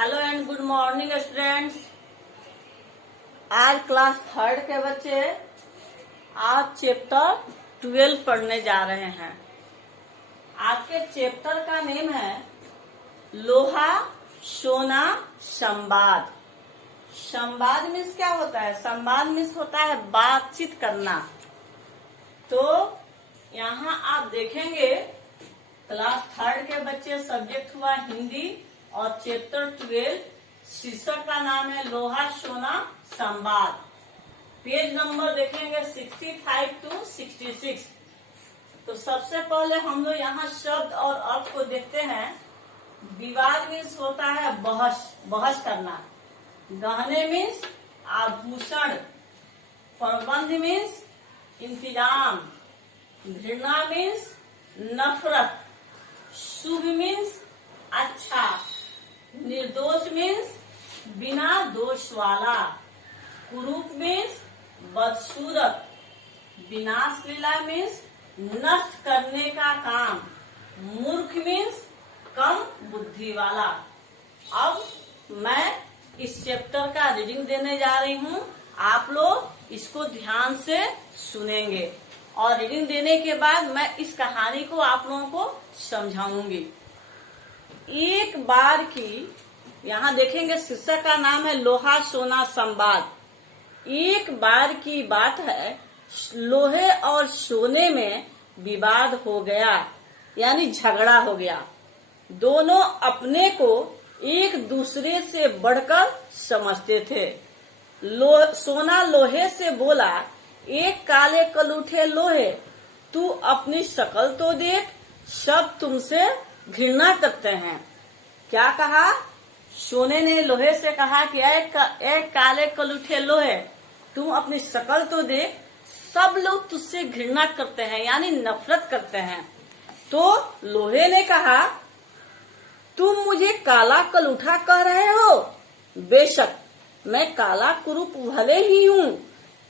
Hello and good morning students. आज class third के बच्चे आज चैप्टर 12 पढ़ने जा रहे हैं। आज के चैप्टर का नेम है लोहा सोना संवाद। संवाद मीन्स क्या होता है? संवाद मीन्स होता है बातचीत करना। तो यहाँ आप देखेंगे क्लास थर्ड के बच्चे सब्जेक्ट हुआ हिंदी और चैप्टर 12 शीर्षक का नाम है लोहा सोना संवाद। पेज नंबर देखेंगे 65 to 66। तो सबसे पहले हम लोग यहाँ शब्द और अर्थ को देखते हैं। विवाद मीन्स होता है बहस करना। गहने मीन्स आभूषण। प्रबंध मीन्स इंतजाम। घृणा मीन्स नफरत। शुभ मीन्स अच्छा। निर्दोष मीन्स बिना दोष वाला। कुरूप मीन्स बदसूरत। विनाश लीला मीन्स नष्ट करने का काम। मूर्ख मीन्स कम बुद्धि वाला। अब मैं इस चैप्टर का रीडिंग देने जा रही हूँ। आप लोग इसको ध्यान से सुनेंगे और रीडिंग देने के बाद मैं इस कहानी को आप लोगों को समझाऊंगी। एक बार की, यहाँ देखेंगे शीर्षक का नाम है लोहा सोना संवाद। एक बार की बात है, लोहे और सोने में विवाद हो गया, यानी झगड़ा हो गया। दोनों अपने को एक दूसरे से बढ़कर समझते थे। सोना लोहे से बोला, एक काले कलूठे लोहे, तू अपनी शक्ल तो देख, सब तुमसे घृणा करते हैं। क्या कहा? सोने ने लोहे से कहा कि एक काले कलूठे लोहे, तुम अपनी शक्ल तो देख, सब लोग तुझसे घृणा करते हैं, यानी नफरत करते हैं। तो लोहे ने कहा, तुम मुझे काला कलूठा कह रहे हो? बेशक मैं काला कुरूप भले ही हूँ।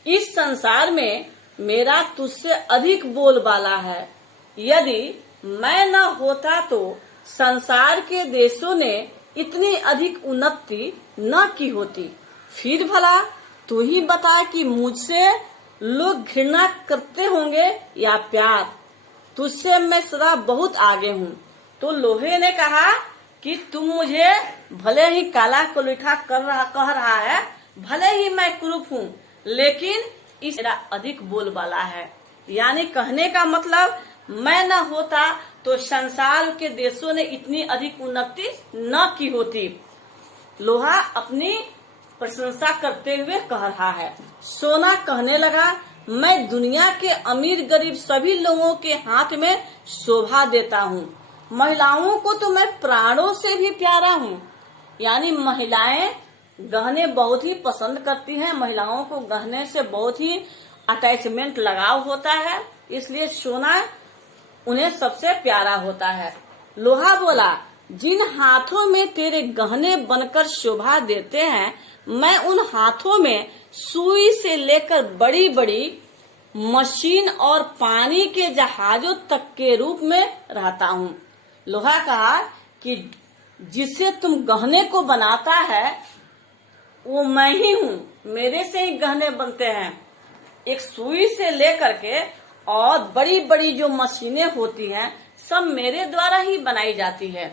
इस संसार में मेरा तुझसे अधिक बोलबाला है। यदि मैं न होता तो संसार के देशों ने इतनी अधिक उन्नति न की होती। फिर भला तू ही बता कि मुझसे लोग घृणा करते होंगे या प्यार। तुझसे मैं सदा बहुत आगे हूँ। तो लोहे ने कहा कि तुम मुझे भले ही काला कलूठा कह रहा है, भले ही मैं कुरूप हूँ, लेकिन इस मेरा अधिक बोलबाला है। यानी कहने का मतलब, मैं न होता तो संसार के देशों ने इतनी अधिक उन्नति न की होती। लोहा अपनी प्रशंसा करते हुए कह रहा है। सोना कहने लगा, मैं दुनिया के अमीर गरीब सभी लोगों के हाथ में शोभा देता हूँ। महिलाओं को तो मैं प्राणों से भी प्यारा हूँ। यानी महिलाएं गहने बहुत ही पसंद करती हैं। महिलाओं को गहने से बहुत ही अटैचमेंट लगाव होता है, इसलिए सोना उन्हें सबसे प्यारा होता है। लोहा बोला, जिन हाथों में तेरे गहने बनकर शोभा देते हैं, मैं उन हाथों में सुई से लेकर बड़ी बड़ी मशीन और पानी के जहाजों तक के रूप में रहता हूँ। लोहा कहा कि जिससे तुम गहने को बनाता है वो मैं ही हूँ, मेरे से ही गहने बनते हैं। एक सुई से लेकर के और बड़ी बड़ी जो मशीनें होती हैं, सब मेरे द्वारा ही बनाई जाती है।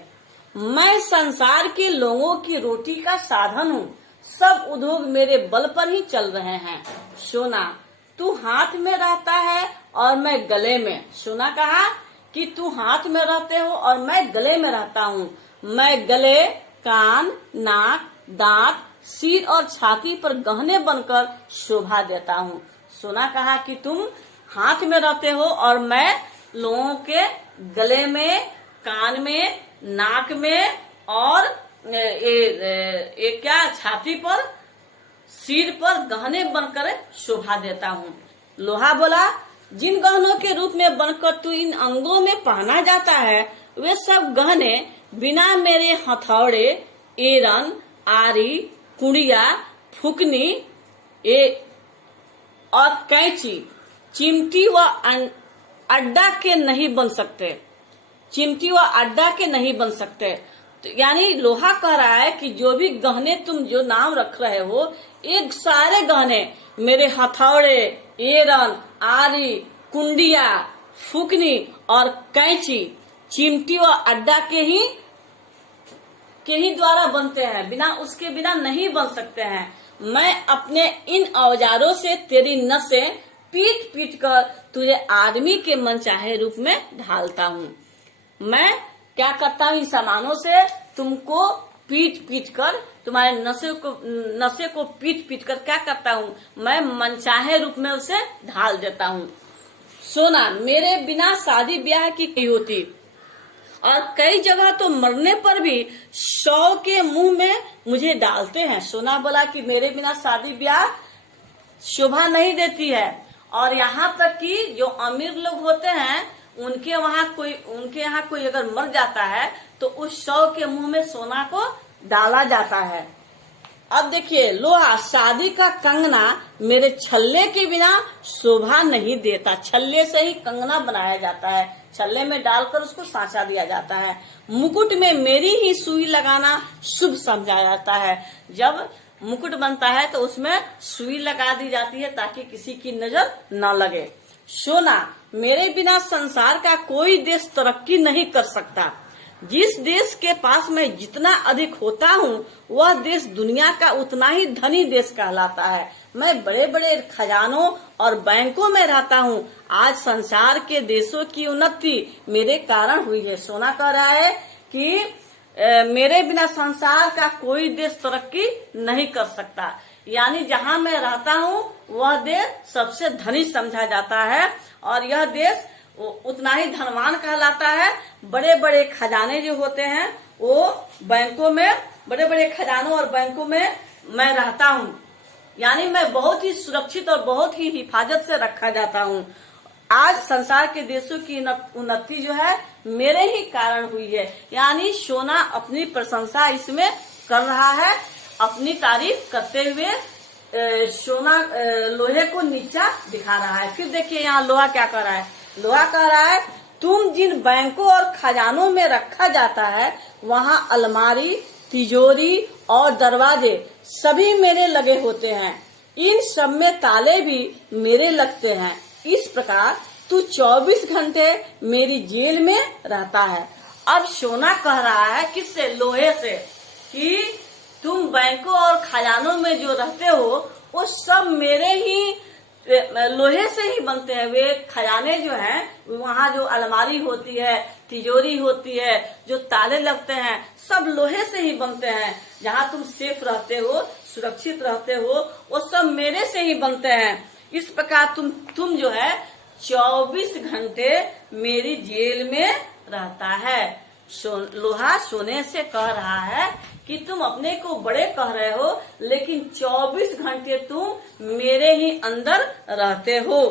मैं संसार के लोगों की रोटी का साधन हूँ। सब उद्योग मेरे बल पर ही चल रहे हैं। सोना, तू हाथ में रहता है और मैं गले में। सोना कहा कि तू हाथ में रहते हो और मैं गले में रहता हूँ। मैं गले, कान, नाक, दांत, सिर और छाती पर गहने बनकर शोभा देता हूँ। सोना कहा कि तुम हाथ में रहते हो और मैं लोगों के गले में, कान में, नाक में और छाती पर, सिर पर गहने बनकर शोभा देता हूँ। लोहा बोला, जिन गहनों के रूप में बनकर तू इन अंगों में पहना जाता है, वे सब गहने बिना मेरे हथौड़े, एरन, आरी, कुड़िया, फुकनी और कैंची, चिमटी व अड्डा के नहीं बन सकते। चिमटी व अड्डा के नहीं बन सकते। तो यानी लोहा कह रहा है कि जो भी गहने तुम जो नाम रख रहे हो, एक सारे गहने मेरे हथौड़े, एरन, आरी, कुंडिया, फुकनी और कैंची, चिमटी और अड्डा के ही द्वारा बनते हैं, बिना उसके बिना नहीं बन सकते हैं। मैं अपने इन औजारों से तेरी नसें पीट पीट कर तुझे आदमी के मनचाहे रूप में ढालता हूँ। मैं क्या करता हूँ, इन सामानों से तुमको पीट पीट कर, तुम्हारे नशे को पीट पीट कर क्या करता हूँ, मैं मनचाहे रूप में उसे ढाल देता हूँ। सोना, मेरे बिना शादी ब्याह की नहीं होती, और कई जगह तो मरने पर भी 100 के मुंह में मुझे डालते हैं। सोना बोला कि मेरे बिना शादी ब्याह शोभा नहीं देती है, और यहाँ तक कि जो अमीर लोग होते हैं उनके यहाँ कोई अगर मर जाता है तो उस 100 के मुंह में सोना को डाला जाता है। अब देखिए, लोहा, शादी का कंगना मेरे छल्ले के बिना शोभा नहीं देता। छल्ले से ही कंगना बनाया जाता है, छल्ले में डालकर उसको सांचा दिया जाता है। मुकुट में मेरी ही सुई लगाना शुभ समझा जाता है। जब मुकुट बनता है तो उसमें सुई लगा दी जाती है ताकि किसी की नजर न लगे। सोना, मेरे बिना संसार का कोई देश तरक्की नहीं कर सकता। जिस देश के पास मैं जितना अधिक होता हूँ वह देश दुनिया का उतना ही धनी देश कहलाता है। मैं बड़े बड़े खजानों और बैंकों में रहता हूँ। आज संसार के देशों की उन्नति मेरे कारण हुई है। सोना कह रहा है कि मेरे बिना संसार का कोई देश तरक्की नहीं कर सकता। यानी जहाँ मैं रहता हूँ वह देश सबसे धनी समझा जाता है, और यह देश उतना ही धनवान कहलाता है। बड़े बड़े खजाने जो होते हैं वो बैंकों में, बड़े बड़े खजानों और बैंकों में मैं रहता हूँ। यानी मैं बहुत ही सुरक्षित और बहुत ही हिफाजत से रखा जाता हूँ। आज संसार के देशों की उन्नति जो है मेरे ही कारण हुई है। यानी सोना अपनी प्रशंसा इसमें कर रहा है, अपनी तारीफ करते हुए सोना लोहे को नीचा दिखा रहा है। फिर देखिए यहाँ लोहा क्या कर रहा है। लोहा कह रहा है, तुम जिन बैंकों और खजानों में रखा जाता है वहाँ अलमारी, तिजोरी और दरवाजे सभी मेरे लगे होते हैं। इन सब में ताले भी मेरे लगते हैं। इस प्रकार तू 24 घंटे मेरी जेल में रहता है। अब सोना कह रहा है किससे? लोहे से, कि तुम बैंकों और खजानों में जो रहते हो वो सब मेरे ही लोहे से ही बनते हैं। वे खजाने जो हैं, वहाँ जो अलमारी होती है, तिजोरी होती है, जो ताले लगते हैं, सब लोहे से ही बनते हैं। जहाँ तुम सेफ रहते हो, सुरक्षित रहते हो, वो सब मेरे से ही बनते हैं। इस प्रकार तुम जो है 24 घंटे मेरी जेल में रहता है। लोहा सोने से कह रहा है कि तुम अपने को बड़े कह रहे हो, लेकिन 24 घंटे तुम मेरे ही अंदर रहते हो,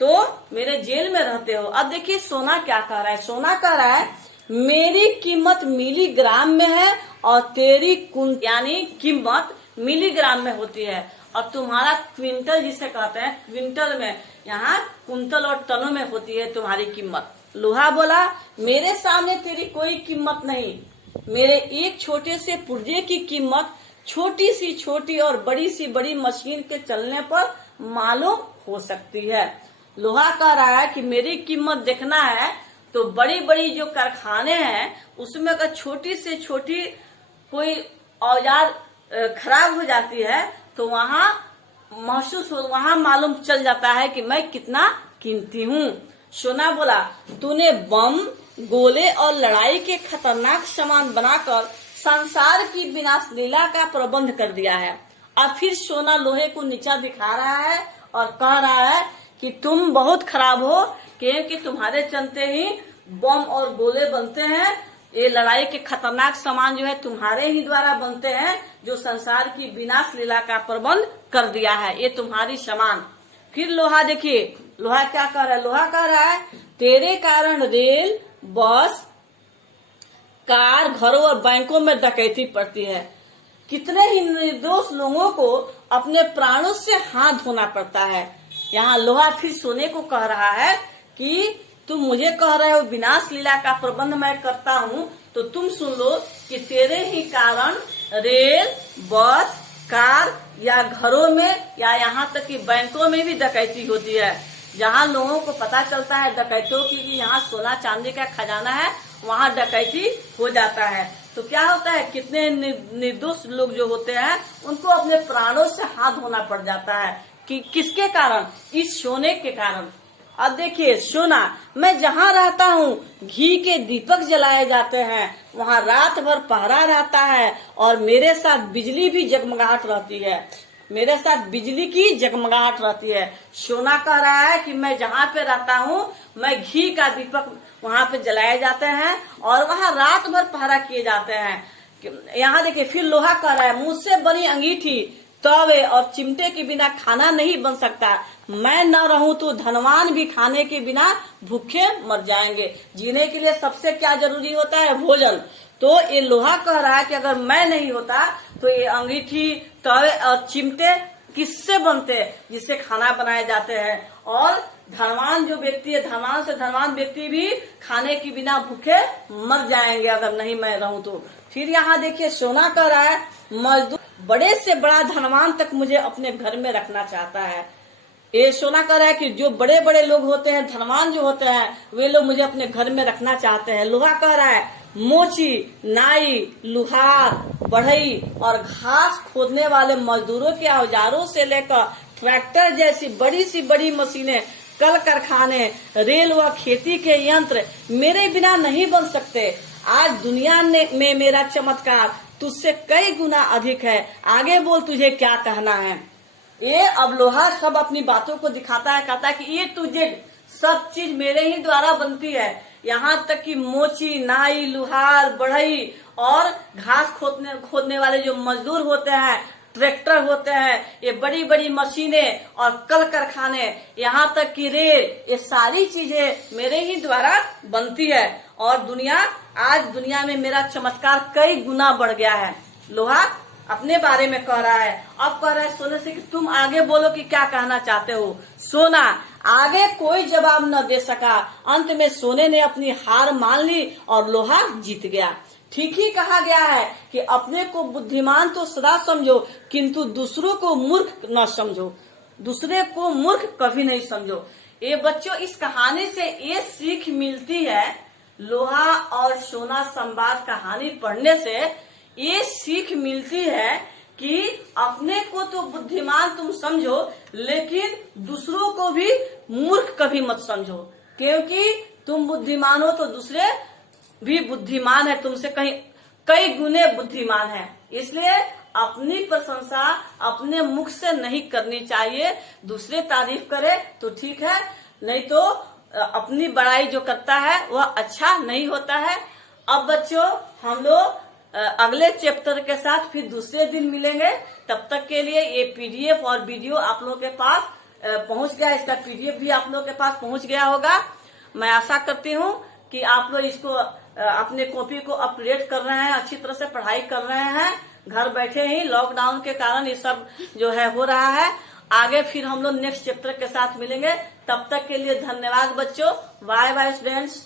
तो मेरे जेल में रहते हो। अब देखिए सोना क्या कह रहा है। सोना कह रहा है, मेरी कीमत मिलीग्राम में है और तेरी यानी कीमत मिलीग्राम में होती है, और तुम्हारा क्विंटल जिसे कहते हैं, क्विंटल में, यहाँ कुंतल और टनों में होती है तुम्हारी कीमत। लोहा बोला, मेरे सामने तेरी कोई कीमत नहीं। मेरे एक छोटे से पुर्जे की कीमत छोटी सी छोटी और बड़ी सी बड़ी मशीन के चलने पर मालूम हो सकती है। लोहा कह रहा है कि मेरी कीमत देखना है तो बड़ी बड़ी जो कारखाने हैं उसमें अगर छोटी से छोटी कोई औजार खराब हो जाती है तो वहाँ मालूम चल जाता है कि मैं कितना कीमती हूँ। सोना बोला, तूने बम, गोले और लड़ाई के खतरनाक सामान बनाकर संसार की विनाश लीला का प्रबंध कर दिया है। अब फिर सोना लोहे को नीचा दिखा रहा है और कह रहा है कि तुम बहुत खराब हो, क्योंकि तुम्हारे चलते ही बम और गोले बनते हैं। ये लड़ाई के खतरनाक सामान जो है तुम्हारे ही द्वारा बनते हैं, जो संसार की विनाश लीला का प्रबंध कर दिया है, ये तुम्हारी सामान। फिर लोहा देखिए, लोहा क्या कह रहा है। लोहा कह रहा है, तेरे कारण रेल, बस, कार, घरों और बैंकों में डकैती पड़ती है। कितने ही निर्दोष लोगों को अपने प्राणों से हाथ धोना पड़ता है। यहाँ लोहा फिर सोने को कह रहा है कि तुम मुझे कह रहे हो विनाश लीला का प्रबंध मैं करता हूँ, तो तुम सुन लो कि तेरे ही कारण रेल, बस, कार या घरों में या यहाँ तक कि बैंकों में भी डकैती होती है। जहाँ लोगों को पता चलता है डकैतों की कि यहाँ सोना चांदी का खजाना है, वहाँ डकैती हो जाता है। तो क्या होता है, कितने निर्दोष लोग जो होते हैं उनको अपने प्राणों से हाथ धोना पड़ जाता है कि किसके कारण, इस सोने के कारण। अब देखिए सोना, मैं जहाँ रहता हूँ घी के दीपक जलाए जाते हैं, वहाँ रात भर पहरा रहता है और मेरे साथ बिजली भी जगमगाहट रहती है, मेरे साथ बिजली की जगमगाहट रहती है। सोना कह रहा है कि मैं जहाँ पे रहता हूँ मैं घी का दीपक वहाँ पे जलाए जाते हैं और वहाँ रात भर पहरा किए जाते हैं। यहाँ देखिए फिर लोहा कह रहा है, मुझसे बनी अंगीठी, तवे और चिमटे के बिना खाना नहीं बन सकता। मैं न रहूं तो धनवान भी खाने के बिना भूखे मर जाएंगे। जीने के लिए सबसे क्या जरूरी होता है, भोजन। तो ये लोहा कह रहा है कि अगर मैं नहीं होता तो ये अंगीठी, तवे और चिमटे किससे बनते, जिससे खाना बनाए जाते हैं। और धनवान जो व्यक्ति है, धनवान से धनवान व्यक्ति भी खाने के बिना भूखे मर जाएंगे अगर नहीं मैं रहूं तो। फिर यहाँ देखिए सोना कह रहा है, मजदूर बड़े से बड़ा धनवान तक मुझे अपने घर में रखना चाहता है। ये सोना कह रहा है कि जो बड़े बड़े लोग होते हैं, धनवान जो होते हैं, वे लोग मुझे अपने घर में रखना चाहते हैं। लोहा कह रहा है, मोची, नाई, लुहार, बढ़ई और घास खोदने वाले मजदूरों के औजारों से लेकर ट्रैक्टर जैसी बड़ी सी बड़ी मशीनें, कल कारखाने, रेल व खेती के यंत्र मेरे बिना नहीं बन सकते। आज दुनिया में मेरा चमत्कार तुझसे कई गुना अधिक है। आगे बोल, तुझे क्या कहना है। ये अब लोहा सब अपनी बातों को दिखाता है, कहता है कि ये तुझे सब चीज मेरे ही द्वारा बनती है। यहाँ तक कि मोची, नाई, लुहार, बढ़ई और घास खोदने वाले जो मजदूर होते हैं, ट्रैक्टर होते हैं, ये बड़ी बड़ी मशीनें और कल कारखाने, यहाँ तक कि रेल, ये सारी चीजें मेरे ही द्वारा बनती है। और आज दुनिया में मेरा चमत्कार कई गुना बढ़ गया है। लोहा अपने बारे में कह रहा है। अब कह रहा है सोने से कि तुम आगे बोलो कि क्या कहना चाहते हो। सोना आगे कोई जवाब न दे सका। अंत में सोने ने अपनी हार मान ली और लोहा जीत गया। ठीक ही कहा गया है कि अपने को बुद्धिमान तो सदा समझो, किंतु दूसरों को मूर्ख न समझो। दूसरे को मूर्ख कभी नहीं समझो। ये बच्चों, इस कहानी से ये सीख मिलती है, लोहा और सोना संवाद कहानी पढ़ने से ये सीख मिलती है कि अपने को तो बुद्धिमान तुम समझो, लेकिन दूसरों को भी मूर्ख कभी मत समझो। क्योंकि तुम बुद्धिमान हो तो दूसरे भी बुद्धिमान है, तुमसे कई गुने बुद्धिमान है। इसलिए अपनी प्रशंसा अपने मुख से नहीं करनी चाहिए। दूसरे तारीफ करे तो ठीक है, नहीं तो अपनी बड़ाई जो करता है वह अच्छा नहीं होता है। अब बच्चों, हम लोग अगले चैप्टर के साथ फिर दूसरे दिन मिलेंगे। तब तक के लिए ये पीडीएफ और वीडियो आप लोगों के पास पहुंच गया, इसका पीडीएफ भी आप लोगों के पास पहुंच गया होगा। मैं आशा करती हूँ कि आप लोग इसको अपने कॉपी को अपडेट कर रहे हैं, अच्छी तरह से पढ़ाई कर रहे हैं। घर बैठे ही लॉकडाउन के कारण ये सब जो है हो रहा है। आगे फिर हम लोग नेक्स्ट चैप्टर के साथ मिलेंगे। तब तक के लिए धन्यवाद बच्चों। Bye bye students.